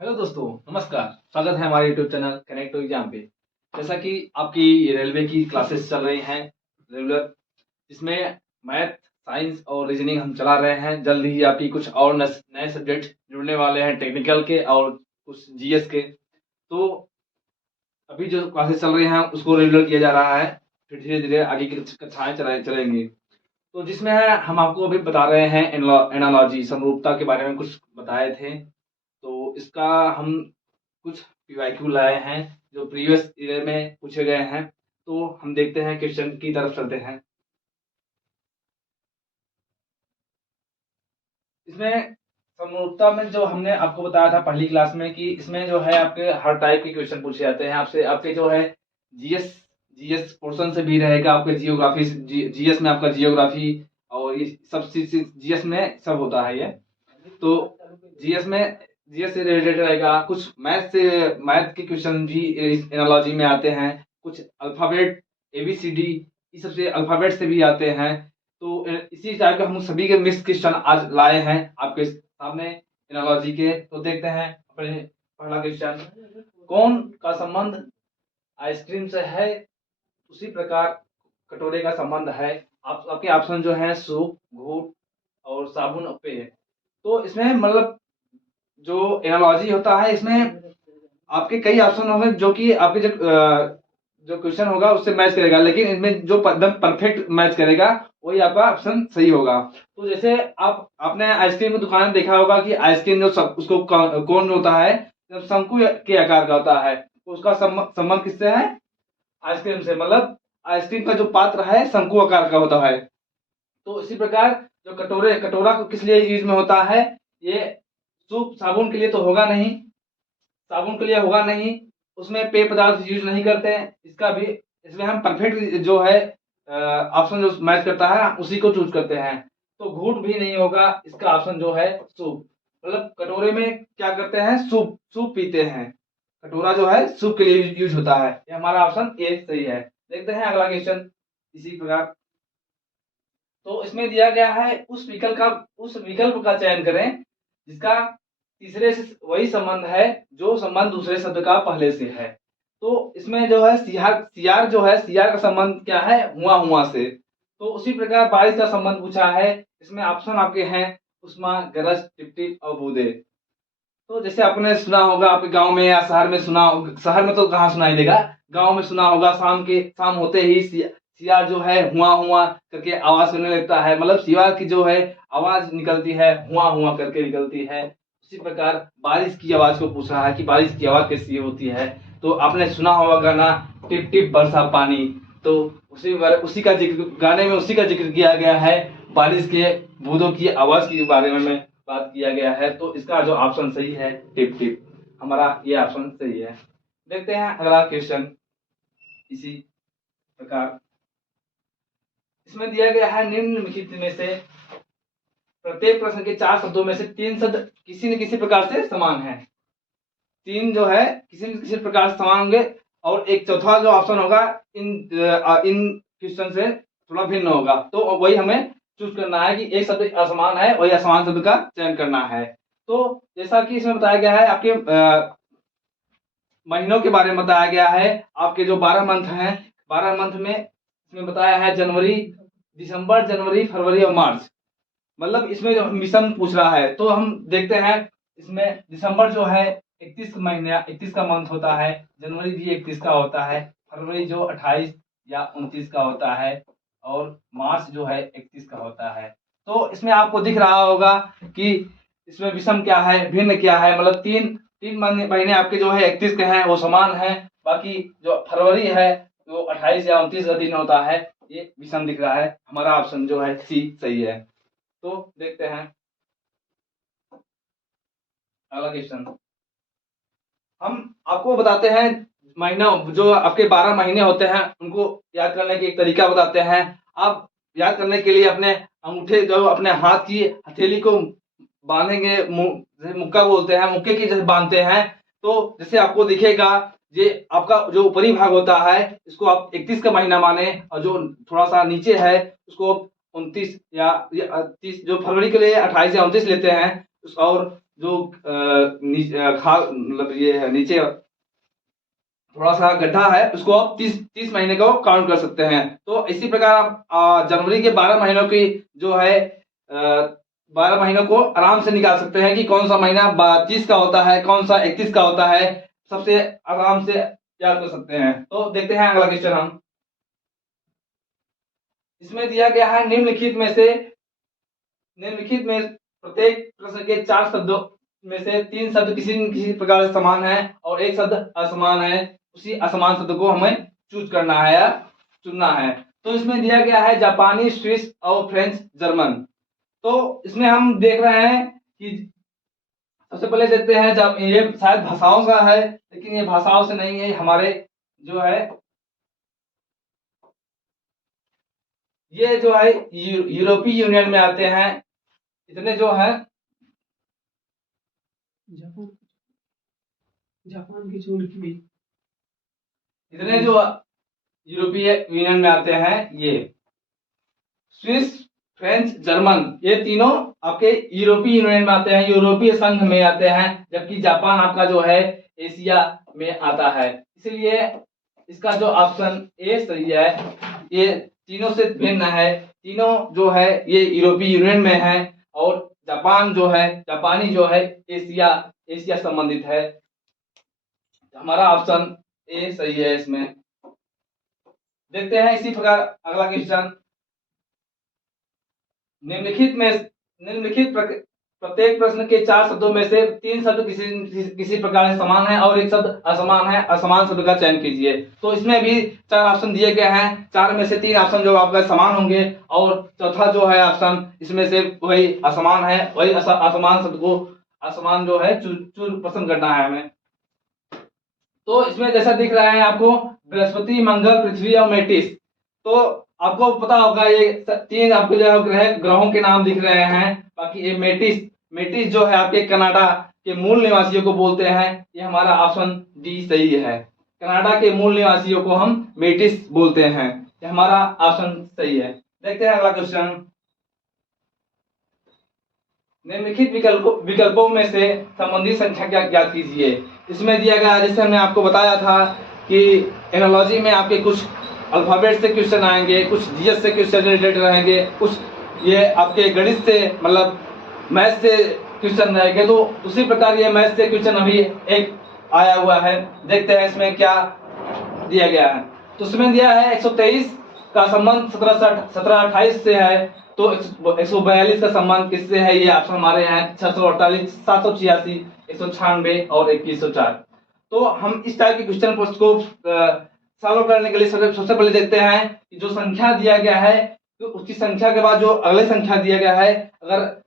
Hello दोस्तों, नमस्कार। स्वागत है हमारे YouTube channel connect to exam पे। जैसा कि आपकी रेलवे की क्लासेस चल रही हैं रेगुलर, जिसमें मैथ, साइंस और रीजनिंग हम चला रहे हैं। जल्द ही आपकी कुछ और नए सब्जेक्ट जुड़ने वाले हैं, टेक्निकल के और कुछ जीएस के। तो अभी जो क्लासेस चल रही हैं उसको रेगुलर किया जा रहा है, फिर धीरे धीरे आगे की कक्षाएं चलेंगी। तो जिसमें हम आपको अभी बता रहे हैं एनालॉजी, समरूपता के बारे में कुछ बताए थे। तो इसका हम कुछ पीवाईक्यू लाए हैं जो प्रीवियस ईयर में पूछे गए हैं। तो हम देखते हैं, क्वेश्चन की तरफ चलते हैं। इसमें समरूपता में जो हमने आपको बताया था पहली क्लास में कि इसमें जो है आपके हर टाइप के क्वेश्चन पूछे जाते हैं आपसे। आपके जो है जीएस जीएस पोर्शन से भी रहेगा, आपके जियोग्राफी जीएस में आपका जियोग्राफी और ये सब जीएस में सब होता है ये। तो जीएस में जीएस से रिलेटेड रहेगा, कुछ मैथ के क्वेश्चन भी एनालॉजी में आते हैं। कुछ अल्फाबेट एबीसीडी इस सब से अल्फाबेट से भी आते हैं। तो इसी टाइप के हम सभी के मिक्स क्वेश्चन आज लाए हैं आपके सामने एनालॉजी के। तो देखते हैं अपने पहला क्वेश्चन, कौन का संबंध आइसक्रीम से है उसी प्रकार कटोरे का संबंध है। आपके ऑप्शन जो है सूप, घूट और साबुन और पेय। तो इसमें मतलब जो एनालॉजी होता है इसमें आपके कई ऑप्शन होंगे जो कि आपके जो क्वेश्चन होगा उससे मैच करेगा, लेकिन इसमें जो एकदम परफेक्ट मैच करेगा वही आपका ऑप्शन सही होगा। तो जैसे आपने आइसक्रीम की दुकान में देखा होगा कि आइसक्रीम जो सब उसको कौन होता है, जब शंकु के आकार का होता है तो उसका संबंध किससे है? आइसक्रीम से। मतलब आइसक्रीम का जो पात्र है शंकु आकार का होता है। तो इसी प्रकार जो कटोरा को किस लिए यूज में होता है, ये सूप साबुन के लिए तो होगा नहीं, साबुन के लिए होगा नहीं, उसमें पेय पदार्थ यूज नहीं करते हैं। इसका भी इसमें हम परफेक्ट जो है ऑप्शन जो मैच करता है उसी को चूज करते हैं। तो घूट भी नहीं होगा, इसका ऑप्शन जो है सूप। मतलब कटोरे में क्या करते हैं, सूप सूप पीते हैं। कटोरा जो है सूप के लिए यूज होता है। ये हमारा ऑप्शन ए सही है। देखते हैं अगला क्वेश्चन इसी प्रकार। तो इसमें दिया गया है उस विकल्प का चयन करें जिसका तीसरे से वही संबंध है जो संबंध दूसरे शब्द का पहले से है। तो इसमें जो है सियार जो है, सियार का संबंध क्या है? हुआ हुआ से। तो उसी प्रकार बारिश का संबंध पूछा है। इसमें ऑप्शन आपके हैं उष्मा, गरज, टिप और बूंदे। तो जैसे आपने सुना होगा आपके गांव में या शहर में सुना, शहर में तो कहाँ सुनाई देगा, गांव में सुना होगा शाम होते ही सियार जो है हुआ हुआ करके आवाज करने लगता है। मतलब सियार की जो है आवाज निकलती है हुआ हुआ करके निकलती है। उसी प्रकार बारिश की आवाज को पूछा है कि बारिश की आवाज कैसी होती है। तो आपने सुना होगा गाना टिप टिप बरसा पानी। तो उसी का जिक्र गाने में उसी का जिक्र किया गया है, बारिश के बूंदों की आवाज के बारे में बात किया गया है। तो इसका जो ऑप्शन सही है टिप टिप, हमारा ये ऑप्शन सही है। देखते हैं अगला क्वेश्चन इसी प्रकार। इसमें दिया गया है निम्नलिखित में से प्रत्येक प्रश्न के 4 शब्दों में से 3 शब्द किसी न किसी प्रकार से समान है। 3 जो है किसी न किसी प्रकार से समान होंगे और एक चौथा जो ऑप्शन होगा इन क्वेश्चन से थोड़ा भिन्न होगा। तो वही हमें चूज करना है कि एक शब्द असमान है, वही असमान शब्द का चयन करना है। तो जैसा कि इसमें बताया गया है आपके महीनों के बारे में बताया गया है। आपके जो 12 मंथ हैं, 12 मंथ में इसमें बताया है जनवरी, दिसंबर, जनवरी, फरवरी और मार्च। मतलब इसमें जो मिशन पूछ रहा है तो हम देखते हैं इसमें दिसंबर जो है 31 महीना 31 का मंथ होता है, जनवरी भी 31 का होता है, फरवरी जो 28 या 29 का होता है और मार्च जो है 31 का होता है। तो इसमें आपको दिख रहा होगा कि इसमें विषम क्या है, भिन्न क्या है। मतलब तीन तीन महीने आपके जो है 31 के हैं वो समान है, बाकी जो फरवरी है जो 28 या 29 का दिन होता है ये विषम दिख रहा है। हमारा ऑप्शन जो है सी सही है। तो देखते हैं अगला क्वेश्चन। हम आपको बताते हैं महीना, जो आपके 12 महीने होते हैं उनको याद करने की एक तरीका बताते हैं। आप याद करने के लिए अपने अंगूठे जो अपने हाथ की हथेली को बांधेंगे, जैसे मुक्का बोलते हैं, मुक्के की जैसे बांधते हैं। तो जैसे आपको दिखेगा ये आपका जो ऊपरी भाग होता है इसको आप 31 का महीना माने और जो थोड़ा सा नीचे है उसको 29 या 30, जो फरवरी के लिए 28 या 29 लेते हैं और जो मतलब ये है नीचे थोड़ा सा गड्ढा है, उसको आप 30 महीने को काउंट कर सकते हैं। तो इसी प्रकार आप जनवरी के 12 महीनों की जो है 12 महीनों को आराम से निकाल सकते हैं कि कौन सा महीना 30 का होता है, कौन सा 31 का होता है, सबसे आराम से याद कर सकते हैं। तो देखते हैं अगला क्वेश्चन हम। इसमें दिया गया है निम्नलिखित में प्रत्येक प्रश्न के 4 शब्दों में से 3 शब्द किसी न किसी प्रकार से समान है और एक शब्द असमान है। उसी असमान शब्द को हमें चूज करना है या चुनना है। तो इसमें दिया गया है जापानी, स्विस और फ्रेंच, जर्मन। तो इसमें हम देख रहे हैं कि सबसे पहले देखते हैं, जब ये शायद भाषाओं का है, लेकिन ये भाषाओं से नहीं है, हमारे जो है ये जो है यूरोपीय यूनियन में आते हैं। इतने जो है जापान की छोड़ के इतने जो यूरोपीय यूनियन में आते हैं, ये स्विस, फ्रेंच, जर्मन, ये तीनों आपके यूरोपीय यूनियन में आते हैं, यूरोपीय संघ में आते हैं। जबकि जापान आपका जो है एशिया में आता है। इसलिए इसका जो ऑप्शन ए सही है। ये तीनों से भिन्न है, तीनों जो है ये यूरोपीय यूनियन में है और जापान जो है, जापानी जो है एशिया संबंधित है। हमारा ऑप्शन ए सही है इसमें। देखते हैं इसी प्रकार अगला क्वेश्चन। निम्नलिखित प्रत्येक प्रश्न के 4 शब्दों में से 3 शब्द किसी प्रकार से समान है और एक शब्द असमान है। असमान शब्द का चयन कीजिए। तो इसमें भी 4 ऑप्शन दिए गए हैं। 4 में से 3 ऑप्शन जो आपका समान होंगे और चौथा जो है ऑप्शन इसमें से वही असमान है। वही असमान शब्द को असमान जो है चूज पसंद करना है हमें। तो इसमें जैसा दिख रहा है आपको बृहस्पति, मंगल, पृथ्वी और मेटिस। तो आपको पता होगा ये 3 आपके जो है ग्रहों के नाम दिख रहे हैं। बाकी ये मेटिस जो है आपके कनाडा के मूल निवासियों को बोलते हैं। ये हमारा ऑप्शन डी सही है। कनाडा के मूल निवासियों को हम मेटिस बोलते हैं। ये हमारा ऑप्शन सही है। देखते हैं अगला क्वेश्चन। निम्नलिखित विकल्पों में से संबंधित संख्या ज्ञात कीजिए। इसमें दिया गया, जैसे हमने आपको बताया था कि एनालॉजी में आपके कुछ अल्फाबेट से क्वेश्चन आएंगे, कुछ जीएस से क्वेश्चन रिलेटेड रहेंगे, कुछ ये आपके गणित से मतलब मैथ से क्वेश्चन रहेंगे। तो उसी प्रकार ये मैथ से क्वेश्चन अभी एक आया हुआ है। देखते हैं इसमें क्या दिया गया है। तो इसमें दिया है 123 का संबंध 1728 से है। तो 142 का संबंध किससे है? ये ऑप्शन हमारे यहाँ 648, 786, 196 और 2104। तो हम इस टाइप के क्वेश्चन को सॉल्व करने के लिए सबसे पहले देखते हैं कि जो संख्या दिया गया है, तो उसकी संख्या के बाद जो अगले संख्या दिया गया है, अगर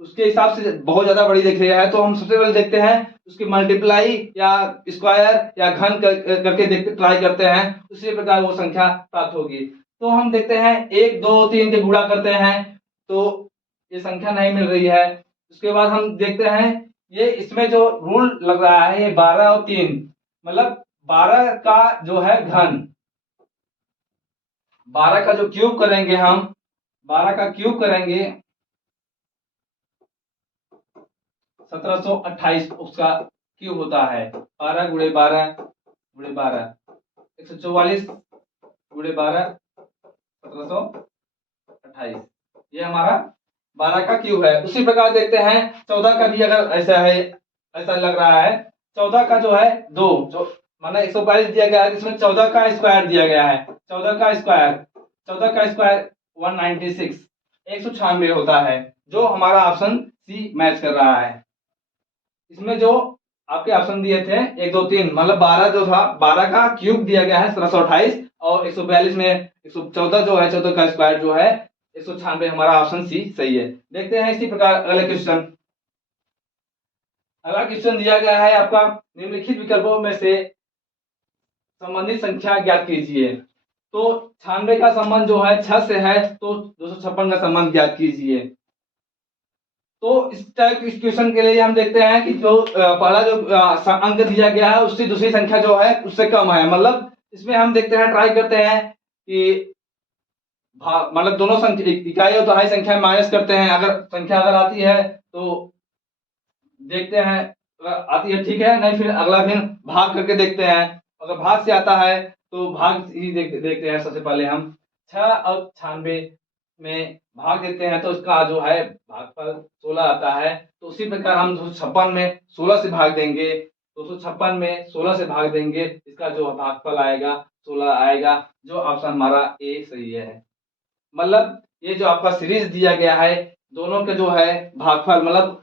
उसके हिसाब से बहुत ज्यादा बड़ी दिख रही है, तो हम सबसे पहले देखते हैं उसकी मल्टीप्लाई या स्क्वायर या घन करके देखते ट्राई करते हैं। उसी प्रकार वो संख्या प्राप्त होगी। तो हम देखते हैं 1, 2, 3 के गुणा करते हैं तो ये संख्या नहीं मिल रही है। उसके बाद हम देखते हैं ये इसमें जो रूल लग रहा है, ये 12 और 3 मतलब 12 का जो है घन, 12 का जो क्यूब करेंगे हम, 12 का क्यूब करेंगे 1728 उसका क्यूब होता है। 12 गुणे 12 गुणे 12 144 गुणे 12 1728, ये हमारा 12 का क्यूब है। उसी प्रकार देखते हैं 14 का भी, अगर ऐसा है, ऐसा लग रहा है 14 का जो है 2, जो माना 142 दिया गया है, इसमें 14 का स्क्वायर दिया गया है। 14 का स्क्वायर 196 196 होता है, जो हमारा ऑप्शन सी मैच कर रहा है। इसमें जो आपके ऑप्शन दिए थे 1, 2, 3 मतलब 12 जो था, 12 का क्यूब दिया गया है 1728 और 142 में 114 जो है, 14 का स्क्वायर जो है 196, हमारा ऑप्शन सी सही है। देखते हैं इसी प्रकार अगले क्वेश्चन। अगला क्वेश्चन दिया गया है आपका, निम्नलिखित विकल्पों में से संबंधित संख्या ज्ञात कीजिए। तो 96 का संबंध जो है 6 से है, तो 256 का संबंध ज्ञात कीजिए। तो इस टाइप के क्वेश्चन के लिए हम देखते हैं कि जो पहला जो अंक दिया गया है उससे दूसरी संख्या जो है उससे कम है। मतलब इसमें हम देखते हैं, ट्राई करते हैं कि मतलब दोनों संख्या इकाई और दहाई संख्या माइनस करते हैं। अगर संख्या अगर आती है तो देखते हैं, अगर आती है ठीक है, नहीं फिर अगला फिर भाग करके देखते हैं। अगर भाग से आता है तो भाग ही देखते हैं। सबसे पहले हम 6 और 96 में भाग देते हैं तो उसका जो है भागफल 16 आता है। तो उसी प्रकार हम 256 में 16 से भाग देंगे, 256 में 16 से भाग देंगे, इसका जो भागफल आएगा 16 आएगा। जो ऑप्शन हमारा ए सही है। मतलब ये जो आपका सीरीज दिया गया है, दोनों के जो है भागफल मतलब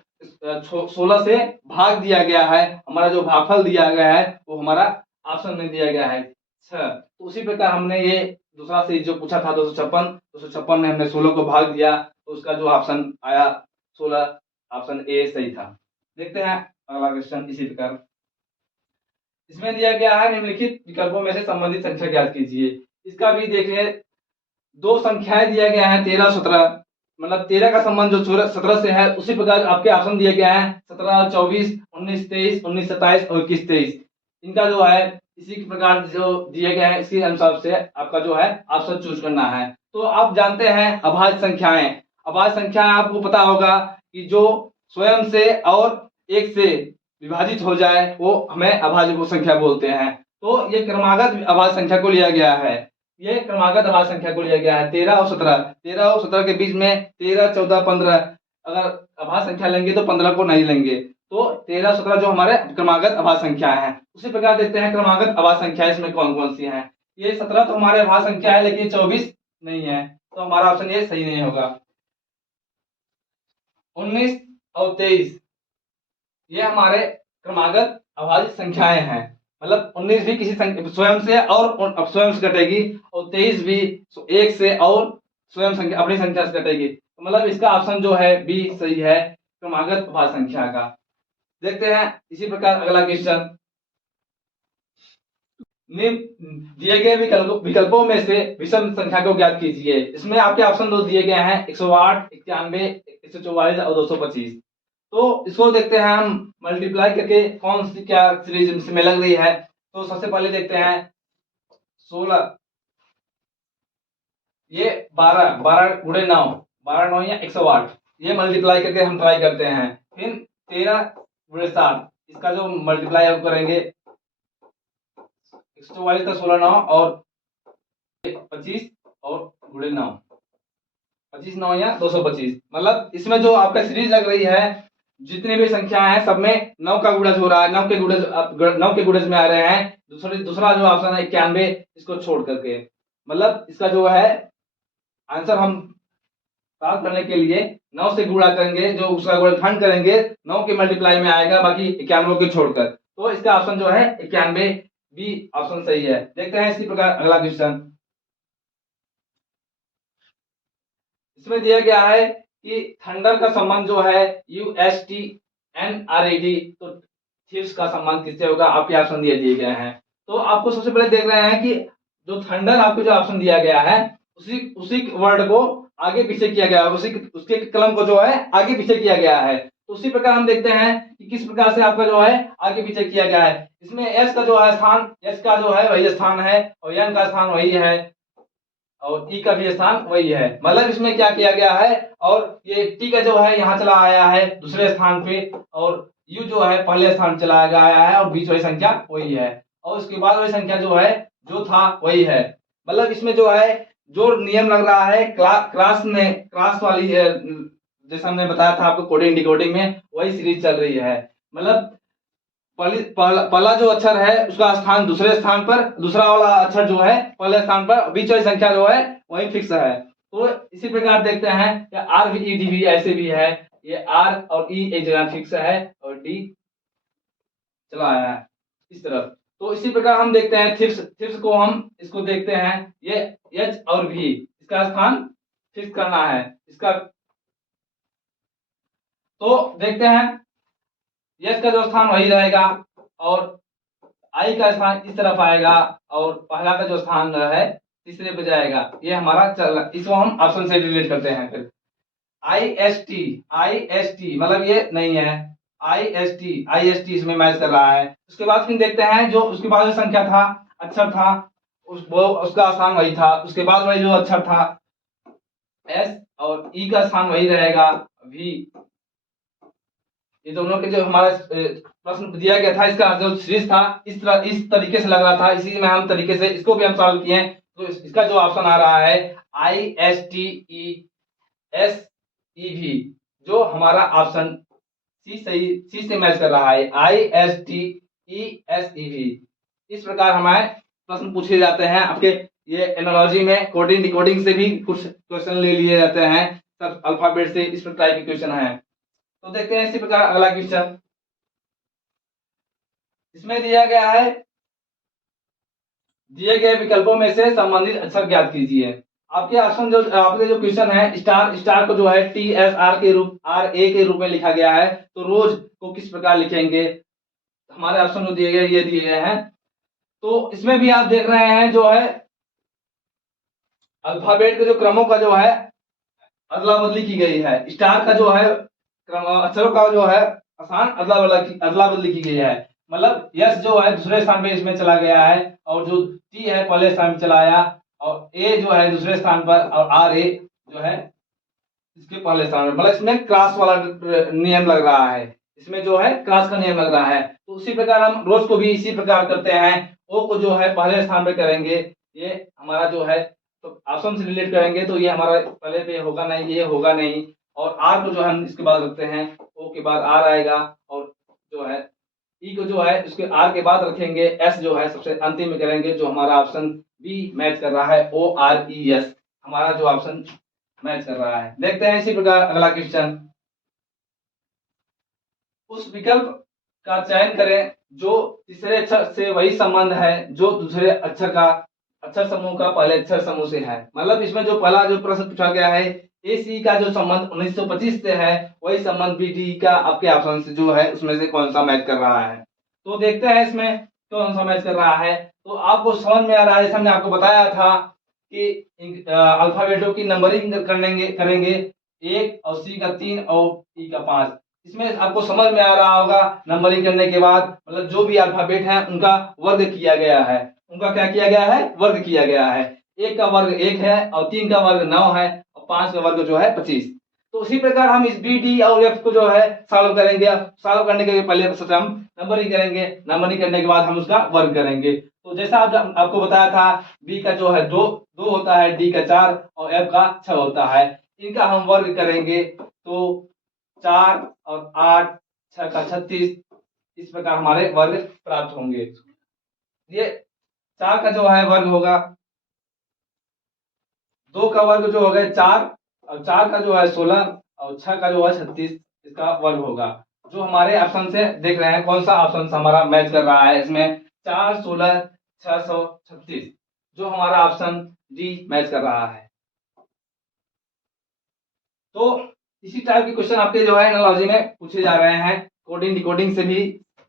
16 से भाग दिया गया है, हमारा जो भागफल दिया गया है वो हमारा ऑप्शन में दिया गया है 6। तो उसी प्रकार हमने ये दूसरा से जो पूछा था 256 में हमने 16 को भाग दिया तो उसका जो ऑप्शन आया 16, ऑप्शन ए सही था। देखते हैं अगला क्वेश्चन इसी प्रकार। इसमें दिया गया है निम्नलिखित विकल्पों में से संबंधित संख्या ज्ञात कीजिए। इसका भी देखिए, दो संख्याएं दिया गया है 13 17, मतलब 13 का संबंध जो 17 से है, उसी प्रकार आपके ऑप्शन दिए गए हैं 17 24 19 23 19 27 और 21 23। इनका जो है इसी प्रकार जो दिए गए हैं इसी अनुसार से आपका जो है ऑप्शन चूज करना है। तो आप जानते हैं अभाज्य संख्याएं, अभाज्य संख्याएं आपको पता होगा कि जो स्वयं से और एक से विभाजित हो जाए वो हमें अभाज्य संख्या बोलते हैं। तो ये क्रमागत अभाज्य संख्या को लिया गया है, ये क्रमागत अभाज्य संख्या को लिया गया है 13 और 17। 13 और 17 के बीच में 13 14 15 अगर अभाज्य संख्या लेंगे तो 15 को नहीं लेंगे। तो 13 17 जो हमारे क्रमागत अभाज्य संख्या है। उसी प्रकार देखते हैं क्रमागत अभाज्य संख्या इसमें कौन कौन सी हैं। ये 17 तो हमारे अभाज्य संख्या है लेकिन 24 नहीं है, तो हमारा ऑप्शन ये सही नहीं होगा। 19 और 23 ये हमारे क्रमागत अभाज्य संख्याएं हैं, मतलब 19 भी किसी स्वयं से और स्वयं से कटेगी और 23 भी एक से और स्वयं संख्या अपनी संख्या से कटेगी। तो मतलब इसका ऑप्शन जो है बी सही है, क्रमागत अभाज्य संख्या का। देखते हैं इसी प्रकार अगला क्वेश्चन। दिए गए विकल्पों में से विषम संख्या को ज्ञात कीजिए। इसमें आपके ऑप्शन दो दिए गए हैं 108 91 144 और 225। तो इसको देखते हैं हम मल्टीप्लाई करके कौन सी क्या सीरीज में लग रही है। तो सबसे पहले देखते हैं 16, ये 12 12 गुणे 9 12 9 या 108, ये मल्टीप्लाई करके हम ट्राई करते हैं। फिर 13 गुणे 7, इसका जो मल्टीप्लाई आप करेंगे 144 का 16 9 और 25 और गुणे 9 25 9 या 225। मतलब इसमें जो आपका सीरीज लग रही है, जितने भी संख्या है सब में 9 का गुणज हो रहा है, 9 के गुणज में आ रहे हैं। दूसरा जो ऑप्शन है 91, इसको छोड़ करके मतलब इसका जो है आंसर हम प्राप्त करने के लिए 9 से गुणा करेंगे, जो उसका गुणनखंड करेंगे 9 के मल्टीप्लाई में आएगा, बाकी 91 को छोड़कर। तो इसका ऑप्शन जो है 91 बी ऑप्शन सही है। देखते हैं इसी प्रकार अगला क्वेश्चन। इसमें दिया गया है कि थंडर का संबंध जो है USTNRAD, तो थीव्स का संबंध किससे होगा, आपके ऑप्शन दिए गए हैं। तो आपको सबसे पहले देख रहे हैं कि जो थंडर आपको जो ऑप्शन दिया गया है उसी वर्ड को आगे पीछे किया गया है, उसके कलम को जो है आगे पीछे किया गया है। तो उसी प्रकार हम देखते हैं कि किस प्रकार से आपका जो है आगे पीछे किया गया है। इसमें एस का जो है स्थान, एस का जो है वही स्थान है और एन का स्थान वही है और ई का भी स्थान वही है। मतलब इसमें क्या किया गया है, और ये टी का जो है यहाँ चला आया है दूसरे स्थान पे और यू जो है पहले स्थान चला गया है और बीच वाली संख्या वही है और उसके बाद वाली संख्या जो है जो था वही है। मतलब इसमें जो है जो नियम लग रहा है क्लास वाली जैसा हमने बताया था आपको कोडिंग डिकोडिंग में, वही सीरीज चल रही है। मतलब पहला जो अक्षर है उसका स्थान दूसरे स्थान पर, दूसरा वाला अक्षर जो है पहले स्थान पर, बीच वाली संख्या जो है वही फिक्स है। तो इसी प्रकार देखते हैं आर भी ई डी भी ऐसे भी है, ये आर और ई एक जगह फिक्स है और डी चला आया है इस तरफ। तो इसी प्रकार हम देखते हैं थिप्स को हम इसको देखते हैं, ये एच और भी इसका स्थान फिक्स करना है इसका। तो देखते हैं यस का जो स्थान वही रहेगा और आई का स्थान इस तरफ आएगा और पहला का जो स्थान है तीसरे पे जाएगा। ये हमारा चल, इसको हम ऑप्शन से रिलेट करते हैं। फिर आई एस टी मतलब ये नहीं है, आई एस टी इसमें मैच कर रहा है। उसके बाद फिर देखते हैं जो उसके बाद जो संख्या था अक्षर था उसका स्थान वही था, उसके बाद वही जो अक्षर था एस और ई का स्थान वही रहेगा वी, ये दोनों के जो हमारा प्रश्न दिया गया था, इसका जो सीरीज था इस तरीके से लग रहा था, इसी में हम तरीके से इसको भी हम सॉल्व किए हैं। तो इसका जो ऑप्शन आ रहा है ISTESEV, जो हमारा ऑप्शन सी से मैच कर रहा है, ISTESEV। इस प्रकार हमारे प्रश्न पूछे जाते हैं आपके ये एनालॉजी में, कोडिंग डिकोडिंग से भी कुछ क्वेश्चन ले लिए जाते हैं, सब अल्फाबेट से इस प्रकार के क्वेश्चन है। तो देखते हैं इसी प्रकार अगला क्वेश्चन। इसमें दिया गया है, दिए गए विकल्पों में से संबंधित अक्षर ज्ञात कीजिए। आपके ऑप्शन जो आपके जो क्वेश्चन है, स्टार को जो है TSR के रूप RA के रूप में लिखा गया है, तो रोज को किस प्रकार लिखेंगे? हमारे ऑप्शन जो दिए गए ये दिए गए हैं। तो इसमें भी आप देख रहे हैं जो है अल्फाबेट के जो क्रमों का जो है अदला बदली की गई है। स्टार का जो है अक्षरों का जो है आसान अदला बदली की गई है। मतलब यस जो है दूसरे स्थान पे इसमें चला गया है, और जो टी है पहले स्थान पे चला आया, और ए जो है दूसरे स्थान पर, और RA जो है इसके पहले स्थान पर। मतलब इसमें क्रॉस वाला नियम लग रहा है, इसमें जो है क्रॉस का नियम लग रहा है। तो उसी प्रकार हम रोज को भी इसी प्रकार करते हैं। ओ को जो है पहले स्थान पे करेंगे, ये हमारा जो है तो ऑप्शन से रिलेट करेंगे, तो ये हमारा पहले पे होगा नहीं, ये होगा नहीं। और आर को जो हम इसके बाद रखते हैं, ओ के बाद आर आएगा, और जो है ई को जो है उसके आर के बाद रखेंगे, एस जो है सबसे अंतिम में करेंगे, जो हमारा ऑप्शन बी मैच कर रहा है, ORES हमारा जो ऑप्शन मैच कर रहा है। देखते हैं इसी प्रकार अगला क्वेश्चन। उस विकल्प का चयन करें जो तीसरे अक्षर से वही संबंध है जो दूसरे अक्षर समूह का पहले अक्षर समूह से है। मतलब इसमें जो पहला जो प्रश्न पूछा गया है, AC का जो संबंध 1925 से है, वही संबंध BD का आपके ऑप्शन से जो है उसमें से कौन सा मैच कर रहा है। तो देखते हैं इसमें कौन सा मैच कर रहा है। तो आपको समझ में आ रहा है, जैसे हमने आपको बताया था कि अल्फाबेटों की नंबरिंग करेंगे 1 और C का 3 और E का 5। इसमें आपको समझ में आ रहा होगा, नंबरिंग करने के बाद मतलब जो भी अल्फाबेट है उनका वर्ग किया गया है। उनका क्या किया गया है? वर्ग किया गया है। 1 का वर्ग 1 है, और 3 का वर्ग 9 है, और 5 का वर्ग जो है 25। तो उसी प्रकार हम इस B, D और F को जो है सॉल्व करेंगे। सॉल्व करने के पहले सबसे हम नंबरिंग करेंगे, नंबरिंग करने के बाद हम उसका वर्ग करेंगे। तो जैसा आपको बताया था, B का जो है 2 होता है, D का 4 और F का 6 होता है। इनका हम वर्ग करेंगे तो 4 और 8, 6 का 36, इस प्रकार हमारे वर्ग प्राप्त होंगे। ये 4 का जो है वर्ग होगा, 2 का वर्ग जो होगा 4, और 4 का जो है 16, और 6 का जो है 36, इसका वर्ग होगा। जो हमारे ऑप्शन से देख रहे हैं कौन सा ऑप्शन हमारा मैच कर रहा है, इसमें 4, 16, 636, जो हमारा ऑप्शन डी मैच कर रहा है। तो इसी टाइप के क्वेश्चन आपके जो है एनालॉजी में पूछे जा रहे हैं। कोडिंग डिकोडिंग से भी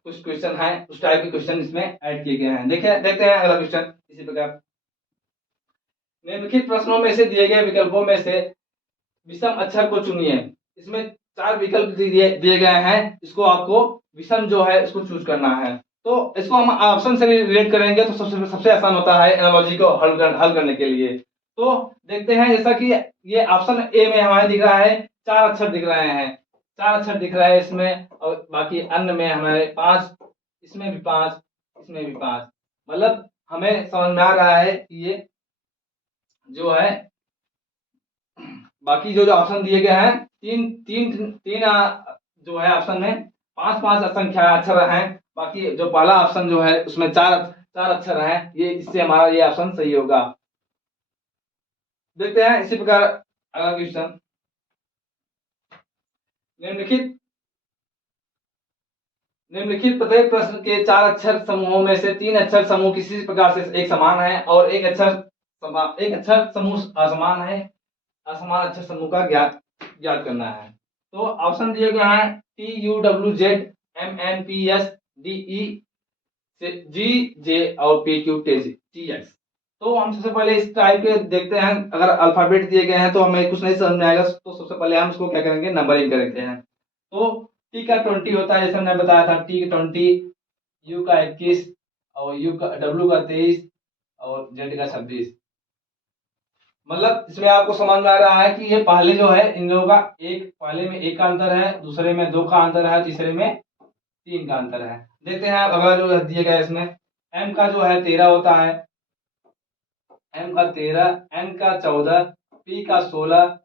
कुछ क्वेश्चन हैं, उस टाइप के क्वेश्चन इसमें ऐड किए गए हैं। देखते हैं अगला क्वेश्चन। इसी प्रकार निम्नलिखित प्रश्नों में से दिए गए विकल्पों में से विषम अक्षर को चुनिए। इसमें 4 विकल्प दिए गए हैं, इसको आपको विषम जो है इसको चूज करना है। तो इसको हम ऑप्शन से रिलेट करेंगे तो सबसे आसान होता है एनालॉजी को हल करने के लिए। तो देखते हैं, जैसा कि ये ऑप्शन ए में हमारे दिख रहा है 4 अक्षर दिख रहे हैं, 4 अक्षर दिख रहा है इसमें, और बाकी अन्य में हमारे 5, इसमें भी 5, इसमें भी 5। मतलब हमें समझ में आ रहा है कि ये जो है बाकी जो ऑप्शन दिए गए हैं, तीन जो है ऑप्शन में 5 संख्या अक्षर हैं। बाकी जो पहला ऑप्शन जो है उसमें 4 अक्षर हैं, ये इससे हमारा ये ऑप्शन सही होगा। देखते हैं इसी प्रकार अगला क्वेश्चन। निम्नलिखित प्रत्येक प्रश्न के 4 अक्षर समूहों में से 3 अक्षर समूह किसी प्रकार से एक समान है, और एक अक्षर समूह असमान है। असमान अक्षर समूह का ज्ञात करना है। तो ऑप्शन दिए गए हैं TUWZ MNPS DE GJ और PQTX। तो हम सबसे पहले इस टाइप के देखते हैं। अगर अल्फाबेट दिए गए हैं तो हमें कुछ नहीं समझ में आएगा, तो सबसे पहले हम इसको क्या करेंगे, नंबरिंग करते हैं। तो T का 20 होता है, जैसे हमने बताया था, T का 20, U का 21, और W का 23, और Z का 26। मतलब इसमें आपको समझ में आ रहा है कि ये पहले जो है इन लोगों का एक, पहले में 1 का अंतर है, दूसरे में 2 का अंतर है, तीसरे में 3 का अंतर है। देखते हैं अगला जो दिया गया है इसमें, m का जो है 13 होता है, m का 13, n का 14, p का 16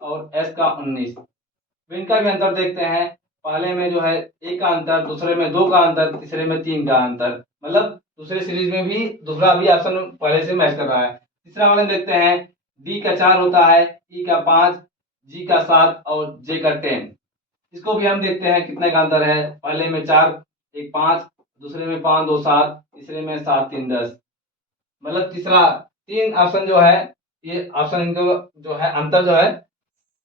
और s का 19। तो इनका भी अंतर देखते हैं, पहले में जो है 1 का अंतर, दूसरे में 2 का अंतर, तीसरे में 3 का अंतर। मतलब दूसरे सीरीज में भी दूसरा भी ऑप्शन पहले से मैच कर रहा है। तीसरा वाले में देखते हैं, d का 4 होता है, e का 5, g का 7 और j का 10। इसको भी हम देखते हैं कितने का अंतर है, पहले में 4 1 5, दूसरे में 5 2 7, तीसरे में 7 3 10। मतलब तीसरा 3 ऑप्शन जो है, ये ऑप्शन इनको जो है अंतर जो है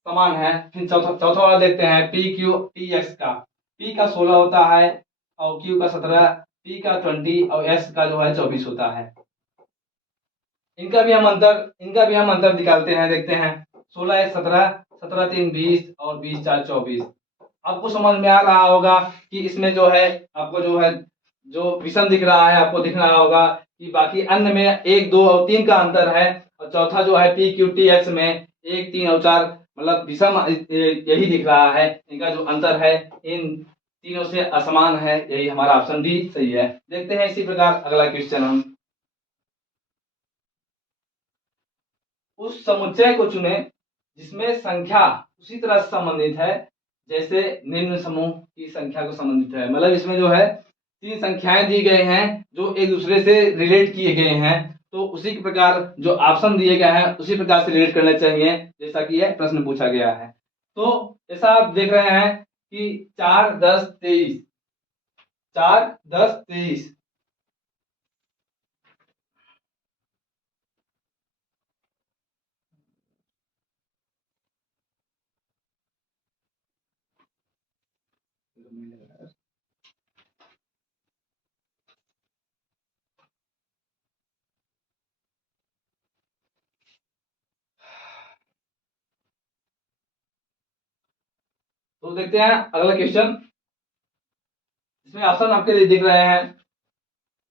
समान है। फिर चौथा चौथा वाला देखते हैं, पी क्यू टी एक्स का, पी का 16 होता है और क्यू का 17, पी का 20 और एस का जो है 24 होता है। इनका भी हम अंतर निकालते हैं, देखते हैं 16 1 17, 17 3 20 और 20 4 24। आपको समझ में आ रहा होगा कि इसमें जो है आपको जो है जो विषम दिख रहा है, आपको दिख रहा होगा कि बाकी अन्य में 1 2 और 3 का अंतर है, और चौथा जो है पी क्यू टी एक्स में 1 3 और 4, मतलब विषम यही दिख रहा है। इनका जो अंतर है इन तीनों से असमान है, यही हमारा ऑप्शन डी सही है। देखते हैं इसी प्रकार अगला क्वेश्चन हम, उस समुच्चय को चुने जिसमें संख्या उसी तरह से संबंधित है जैसे निम्न समूह की संख्या को संबंधित है। मतलब इसमें जो है 3 संख्याएं दी गए हैं जो एक दूसरे से रिलेट किए गए हैं, तो उसी के प्रकार जो ऑप्शन दिए गए हैं उसी प्रकार से रिलेट करना चाहिए जैसा कि यह प्रश्न पूछा गया है। तो जैसा आप देख रहे हैं कि 4 10 23, 4 10 23। तो देखते हैं अगला क्वेश्चन, इसमें ऑप्शन आपके लिए दिख रहे हैं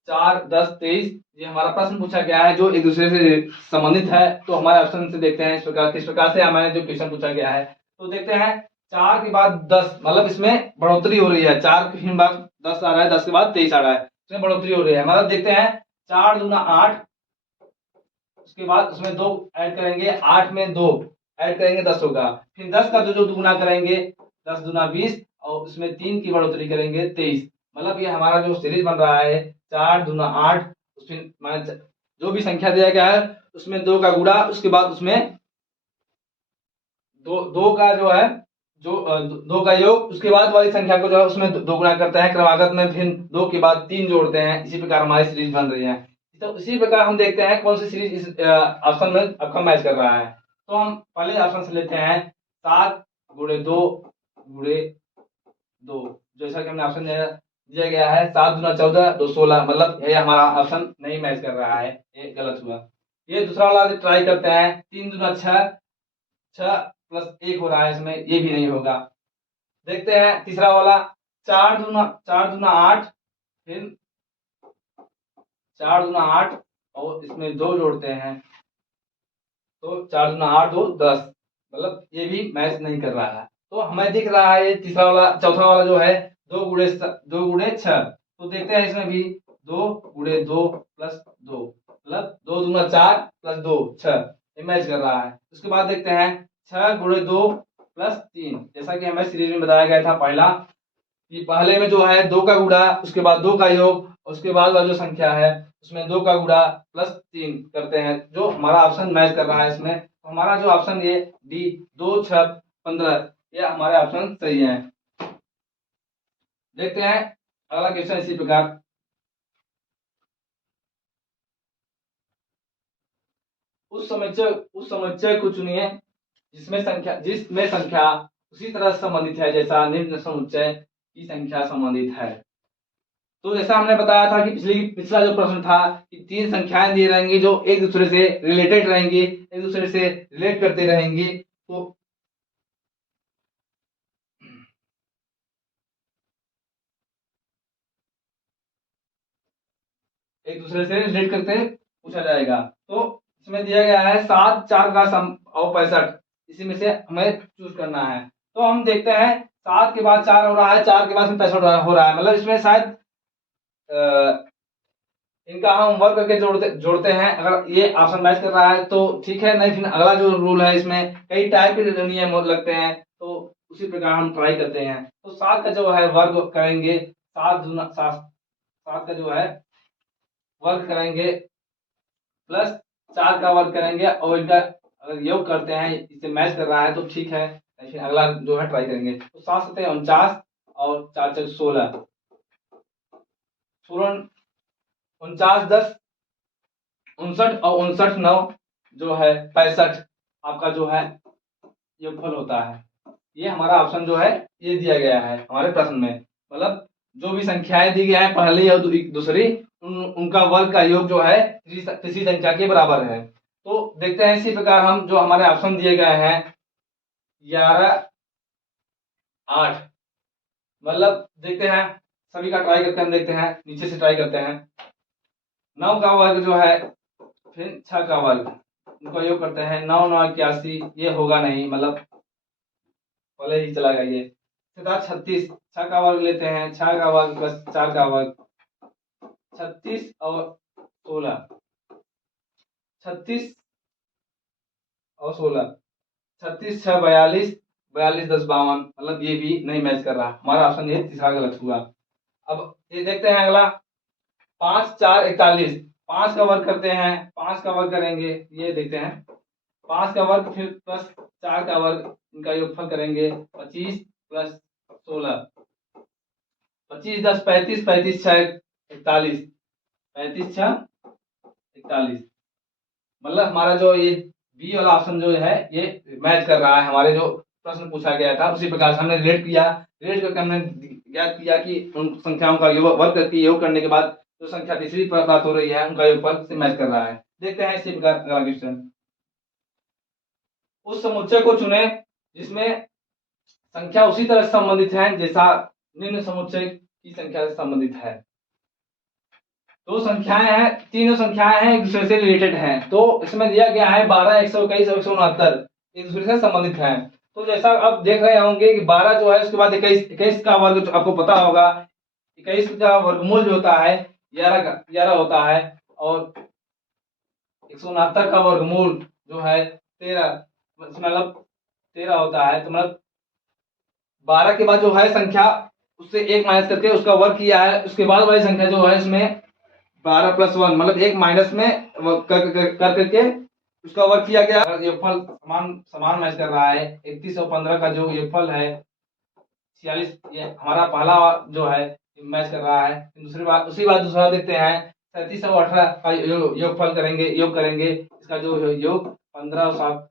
4 10 23। ये हमारा प्रश्न पूछा गया है जो एक दूसरे से संबंधित है, तो हमारे ऑप्शन से देखते हैं इस प्रकार किस प्रकार से हमारे जो क्वेश्चन पूछा गया है। तो देखते हैं 4 के बाद 10, मतलब इसमें बढ़ोतरी हो रही है, 4 के बाद 10 आ रहा है, 10 के बाद 23 आ रहा है, इसमें बढ़ोतरी हो रही है। मतलब देखते हैं 4 दूना 8, उसके बाद उसमें 2 ऐड करेंगे, 8 में 2 ऐड करेंगे 10 होगा, फिर 10 का जो दुगुना करेंगे 10 दूना 20 और उसमें 3 की बढ़ोतरी करेंगे 23। मतलब ये हमारा जो सीरीज बन रहा है 4 दूना 8, उसमें माने जो भी संख्या दिया गया है उसमें 2 का गुणा, उसके बाद उसमें दो का जो है जो 2 का योग, उसके बाद वाली संख्या को जो है उसमें दो गुणा करते हैं क्रमागत में, फिर 2 के बाद 3 जोड़ते हैं। इसी प्रकार हमारी सीरीज बन रही है। तो इसी प्रकार हम देखते हैं कौन सी सीरीज इस ऑप्शन में आपका मैच कर रहा है। तो हम पहले ऑप्शन से लेते हैं 7 गुणे 2 गुणे 2, जैसा कि हमने ऑप्शन दिया गया है 7 दूना 14 2 16, मतलब ये हमारा ऑप्शन नहीं मैच कर रहा है, ये गलत हुआ। ये दूसरा वाला ट्राई करते हैं, 3 दूना 6, 6 प्लस 1 हो रहा है इसमें, ये भी नहीं होगा। देखते हैं तीसरा वाला, 4 दूना 8, फिर 4 दूना 8 और इसमें 2 जोड़ते हैं, तो 4 दूना 8 2 10, मतलब ये भी मैच नहीं कर रहा है। तो हमें दिख रहा है ये तीसरा वाला चौथा वाला जो है 2 गुणे 6। तो देखते हैं इसमें भी 2 गुणे 2 प्लस 2, मतलब 2 दूना 4 प्लस 2 6, ये मैच कर रहा है। उसके बाद देखते हैं 6 गुणे 2 प्लस 3, जैसा कि हमें सीरीज में बताया गया था पहला कि पहले में जो है 2 का गुणा, उसके बाद 2 का योग, उसके बाद वाला जो संख्या है उसमें 2 का गुणा प्लस 3 करते हैं, जो हमारा ऑप्शन मैच कर रहा है इसमें। तो हमारा जो ऑप्शन ये डी 2 6 15, ये हमारे ऑप्शन सही है। देखते हैं अगला क्वेश्चन इसी प्रकार, उस समुच्चय को चुनिए जिसमें संख्या उसी तरह संबंधित है जैसा निम्न समुच्चय की संख्या संबंधित है। तो जैसा हमने बताया था कि पिछला जो प्रश्न था कि 3 संख्याएं दी रहेंगी जो एक दूसरे से रिलेटेड रहेंगी, एक दूसरे से रिलेट करते रहेंगी, तो एक दूसरे से रिलेट करते पूछा जाएगा। तो इसमें दिया गया है 7 4 का सम और 65, इसी में से हमें चूज करना है। तो हम देखते हैं 7 के बाद 4 हो रहा है, 4 के बाद में 65 हो रहा है, मतलब इसमें शायद इनका हम वर्क करके जोड़ते जोड़ते हैं। अगर ये ऑप्शन मैच कर रहा है तो ठीक है, नहीं फिर अगला जो रूल है इसमें कई टाइप के नियम लगते हैं, तो उसी प्रकार हम ट्राई करते हैं। तो 7 का जो है वर्क करेंगे, 7 दूना 7, 7 का जो है वर्क करेंगे प्लस 4 का वर्क करेंगे, और इनका अगर योग करते हैं इससे मैच कर रहा है तो ठीक है, लेकिन अगला जो है ट्राई करेंगे। तो 7 7 49 और 4 4 16, 49 10 59 और 59 9 जो है 65 आपका जो है योगफल होता है। ये हमारा ऑप्शन जो है ये दिया गया है हमारे प्रश्न में, मतलब जो भी संख्याएं दी गई हैं पहली और दूसरी, उनका वर्ग का योग जो है किसी संख्या के बराबर है। तो देखते हैं इसी प्रकार हम जो हमारे ऑप्शन दिए गए हैं 11 8, मतलब देखते हैं सभी का ट्राई करके हम देखते हैं, नीचे से ट्राई करते हैं। 9 का वर्ग जो है, फिर 6 का वर्ग, इनको योग करते हैं, 9 9 81, ये होगा नहीं, मतलब पहले ही चला गया ये। 36, 6 का वर्ग लेते हैं, 6 का वर्ग प्लस 4 का वर्ग, 36 और 16, 36 और 16, 36 6 42, 42 10 52, मतलब ये भी नहीं मैच कर रहा, हमारा ऑप्शन ये तीसरा गलत हुआ। अब ये देखते हैं अगला 5 4 41, 5 का वर्ग करते हैं, 5 का वर्ग करेंगे, ये देखते हैं 5 का वर्ग फिर प्लस 4 का वर्ग, इनका योगफल करेंगे 25 प्लस 16, 25 10 35, 35 6 41, 35 6 41, मतलब हमारा जो ये बी वाला ऑप्शन जो है ये मैच कर रहा है, हमारे जो प्रश्न पूछा गया था उसी प्रकार से हमने रेट किया, रेट करके हमने ज्ञात किया कि उन संख्याओं का योग वर्ग करके योग करने के बाद जो संख्या तीसरी प्राप्त हो रही है उनका योगफल से मैच कर रहा है। देखते हैं इसी प्रकार अगला क्वेश्चन। उस समुच्चय को चुने जिसमें संख्या उसी तरह से संबंधित है जैसा निम्न समुच्चय की संख्या से संबंधित है। दो संख्याएं हैं, तीनों संख्याएं हैं, एक दूसरे से रिलेटेड हैं। तो इसमें दिया गया है 12 121 और 169 एक दूसरे से संबंधित हैं। तो जैसा आप देख रहे होंगे कि 12 जो है उसके बाद 21 का वर्ग, जो आपको पता होगा 21 का वर्गमूल जो होता है 11 होता है, और 169 का वर्गमूल जो है 13, मतलब 13 होता है। तो मतलब 12 के बाद जो है संख्या उससे एक माइनस करके उसका वर्ग किया है, उसके बाद वाली संख्या जो है इसमें 12 प्लस 1, मतलब एक माइनस में कर करके उसका वर्ग किया गया, योगफल समान समान मैच कर रहा है। 31 और 15 का जो योगफल है 46, ये हमारा पहला जो है मैच कर रहा है। दूसरी बात उसी बात दूसरा देखते हैं 37 और 18 का योगफल करेंगे, योग करेंगे, इसका जो योग 15 और 7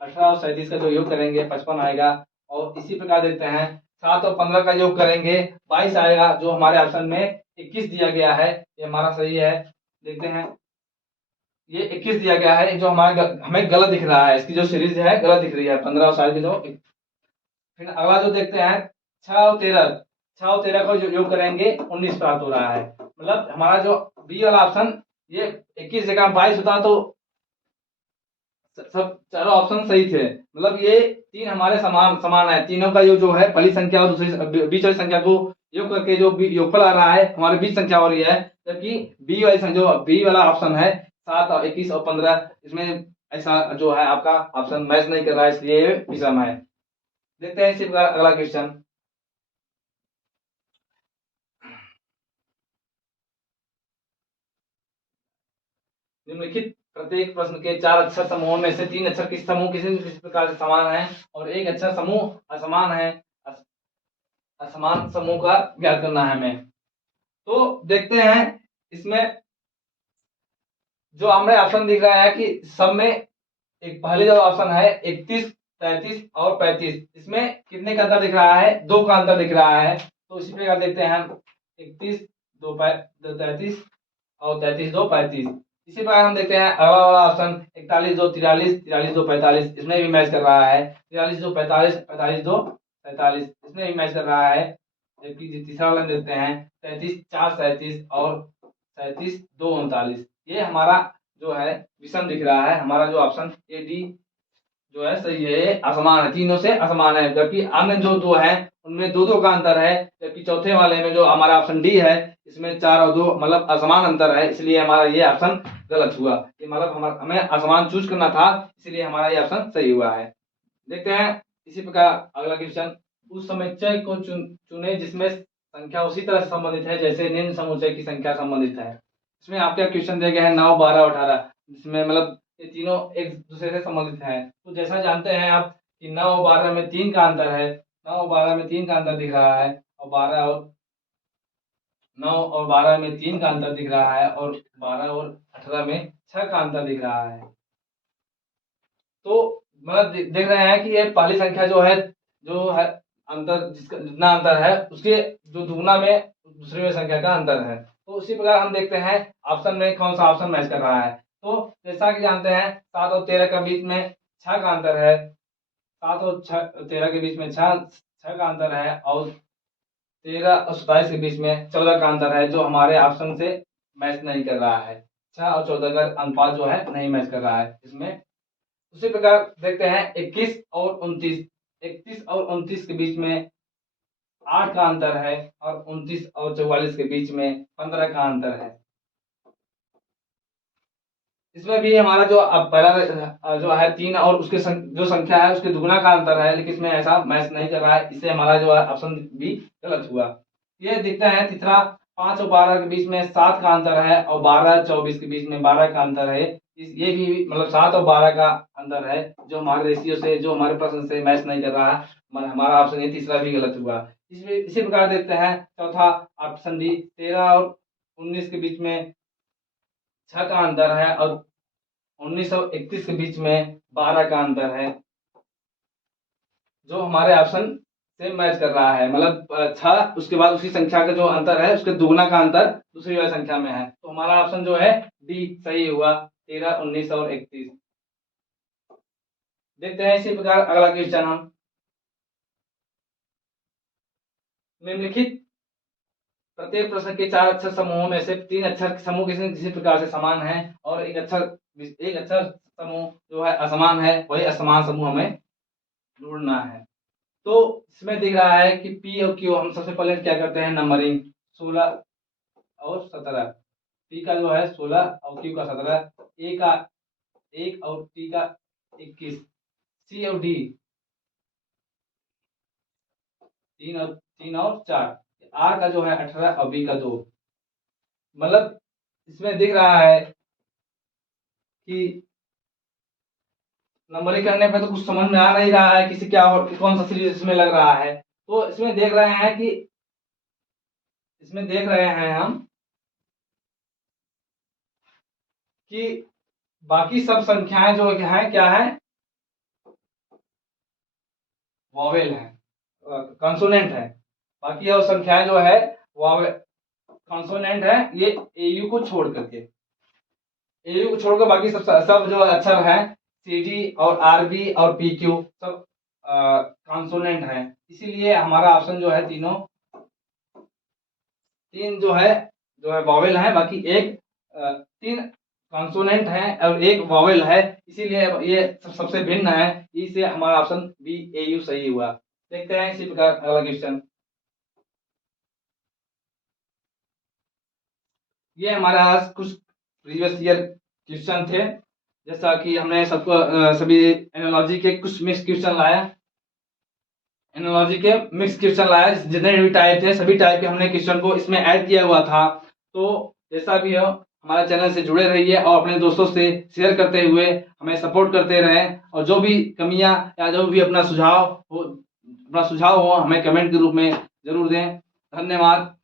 18 और 37 का जो योग करेंगे 55 आएगा। और इसी प्रकार देखते हैं 7 और 15 का योग करेंगे 22 आएगा, जो हमारे ऑप्शन में 21 दिया गया है, ये हमारा सही है। देखते हैं ये 21 दिया गया है, जो हमारे हमें गलत दिख रहा है, इसकी जो सीरीज है गलत दिख रही है 15 और 7 की जो। फिर अगला जो देखते हैं 6 और 13, 6 और 13 को योग करेंगे 19 प्राप्त हो रहा है, मतलब हमारा जो बी वाला ऑप्शन ये 21 जगह 22 होता तो सब चारों ऑप्शन सही थे, मतलब ये तीन हमारे समान समान है, तीनों का योग जो है पहली संख्या और दूसरी बीच वाली संख्या को योग करके जो योगफल आ रहा है हमारे बीच संख्या हो रही है, जबकि बी वाली संख्या जो बी वाला ऑप्शन है 7 और 21 और 15 इसमें ऐसा जो है आपका ऑप्शन मैच नहीं कर रहा है, इसलिए विषम है। देखते हैं इसी प्रकार अगला क्वेश्चन। निम्नलिखित प्रत्येक प्रश्न के 4 अक्षर समूहों में से 3 अक्षर किस समूह किसी किसी प्रकार से समान है और एक अक्षर समूह असमान है, असमान समूह का ज्ञात करना है हमें। तो देखते हैं इसमें जो हमें ऑप्शन दिख रहा है कि सब में एक पहले जो ऑप्शन है 31 33 और 35, इसमें कितने का अंतर दिख रहा है, 2 का अंतर दिख रहा है। तो इसी प्रकार देखते हैं हम 31 2 33 और 33 2 35। इसी प्रकार हम देखते हैं अगला वाला ऑप्शन 41 2 43 43 2 45, इसमें भी मैच कर रहा है। 43 2 45 45 2 47, इसमें भी मैच कर रहा है। जबकि तीसरा वाला देखते हैं 33 4 37 और 37 2 39, ये हमारा जो है विषम दिख रहा है। हमारा जो ऑप्शन ए डी जो है सही है, असमान है, तीनों से असमान है। जबकि अन्य जो दो है उनमें दो दो का अंतर है, जबकि चौथे वाले में जो हमारा ऑप्शन डी है इसमें 4 और 2 मतलब असमान अंतर है, इसलिए हमारा ये ऑप्शन गलत हुआ। ये मतलब हमें असमान चूज करना था, इसलिए हमारा ये ऑप्शन सही हुआ है। देखते हैं इसी प्रकार अगला क्वेश्चन। उस समुच्चय को चुने जिसमें संख्या उसी तरह से संबंधित है जैसे निम्न समुच्चय की संख्या संबंधित है। इसमें आपका क्वेश्चन दिया गया है 9, 12, 18, जिसमें मतलब ये तीनों एक दूसरे से संबंधित हैं। तो जैसा जानते हैं आप कि 9 और 12 में 3 का अंतर है, 9 और 12 में 3 का अंतर दिख रहा है, और 9 और 12 में 3 का अंतर दिख रहा है, और 12 और 18 में 6 का अंतर दिख रहा है। तो मतलब देख रहे हैं कि ये पहली संख्या जो है अंतर जिसका जितना अंतर है उसके जो दुगुना में दूसरी में संख्या का अंतर है। तो उसी प्रकार हम देखते हैं ऑप्शन में कौन सा ऑप्शन मैच कर रहा है। तो जैसा कि जानते हैं 7 और 13 के बीच में 6 का अंतर है, 7 और 13 के बीच में 6 का अंतर है, और 13 और 27 के बीच में 14 का अंतर है, जो हमारे ऑप्शन से मैच नहीं कर रहा है। 6 और 14 का अनुपात जो है नहीं मैच कर रहा है इसमें। उसी प्रकार देखते हैं 21 और 29, 31 और 29 के बीच में 8 का अंतर है, और 29 और 44 के बीच में 15 का अंतर है। इसमें भी हमारा जो अब पहला जो है 3 और उसके जो संख्या है उसके दुगुना का अंतर है, लेकिन इसमें ऐसा मैच नहीं कर रहा है, इससे हमारा जो है ऑप्शन बी गलत हुआ। ये दिखता है तीसरा 5 और 12 के बीच में 7 का अंतर है, और 12 24 के बीच में 12 का अंतर है। ये भी मतलब 7 और 12 का अंतर है, जो हमारे रेशियो से जो हमारे प्रश्न से मैच नहीं कर रहा है। हमारा ऑप्शन ये तीसरा भी गलत हुआ। इसी प्रकार देखते हैं चौथा ऑप्शन डी 13 और 19 के बीच में 6 का अंतर है, और 1931 के बीच में 12 का अंतर है, जो हमारे ऑप्शन से मैच कर रहा है। मतलब 6 उसके बाद उसी संख्या का जो अंतर है उसके दुगुना का अंतर दूसरी वाली संख्या में है। तो हमारा ऑप्शन जो है डी सही हुआ, 13, 19 और 31। देखते हैं इसी प्रकार अगला क्वेश्चन हम। निम्नलिखित प्रत्येक प्रश्न के 4 अक्षर समूहों में से 3 अक्षर समूह किसी किसी प्रकार से समान है, और एक अक्षर समूह जो है असमान है, वही असमान समूह हमें ढूंढना है। तो इसमें दिख रहा है कि पी और क्यू, हम सबसे पहले क्या करते हैं नंबरिंग 16 और 17। पी का जो है 16 और क्यू का 17, ए का 1 और टी का 21, सी और डी 3 और 4, आर का जो है 18 और बी का 2। मतलब इसमें दिख रहा है कि नंबरिंग करने पे तो कुछ समझ में आ नहीं रहा है किसी क्या और कौन सा सीरीज इसमें लग रहा है। तो इसमें देख रहे हैं कि इसमें देख रहे हैं हम कि बाकी सब संख्याएं जो है क्या है, वॉवेल है, कंसोनेंट है। बाकी और संख्याएं जो है वॉवेल कंसोनेंट है, ये एयू को छोड़ करके, एयू को छोड़कर बाकी सब जो अक्षर है सी डी और आर बी और पी क्यू सब कंसोनेंट है। इसीलिए हमारा ऑप्शन जो है तीन जो है वॉवेल है, बाकी एक 3 कॉन्सोनेंट है और एक वॉवेल है, इसीलिए ये सबसे भिन्न है। इसे हमारा ऑप्शन बी ए यू सही हुआ। देखते हैं इसी प्रकार अगला क्वेश्चन। ये हमारा कुछ प्रीवियस ईयर क्वेश्चन थे, जैसा कि हमने सभी एनालॉजी के कुछ मिक्स क्वेश्चन लाया, जितने भी टाइप थे सभी टाइप के हमने क्वेश्चन को इसमें ऐड किया हुआ था। तो जैसा भी हो हमारे चैनल से जुड़े रहिए और अपने दोस्तों से शेयर करते हुए हमें सपोर्ट करते रहें, और जो भी कमियां या जो भी अपना सुझाव हो हमें कमेंट के रूप में जरूर दें। धन्यवाद।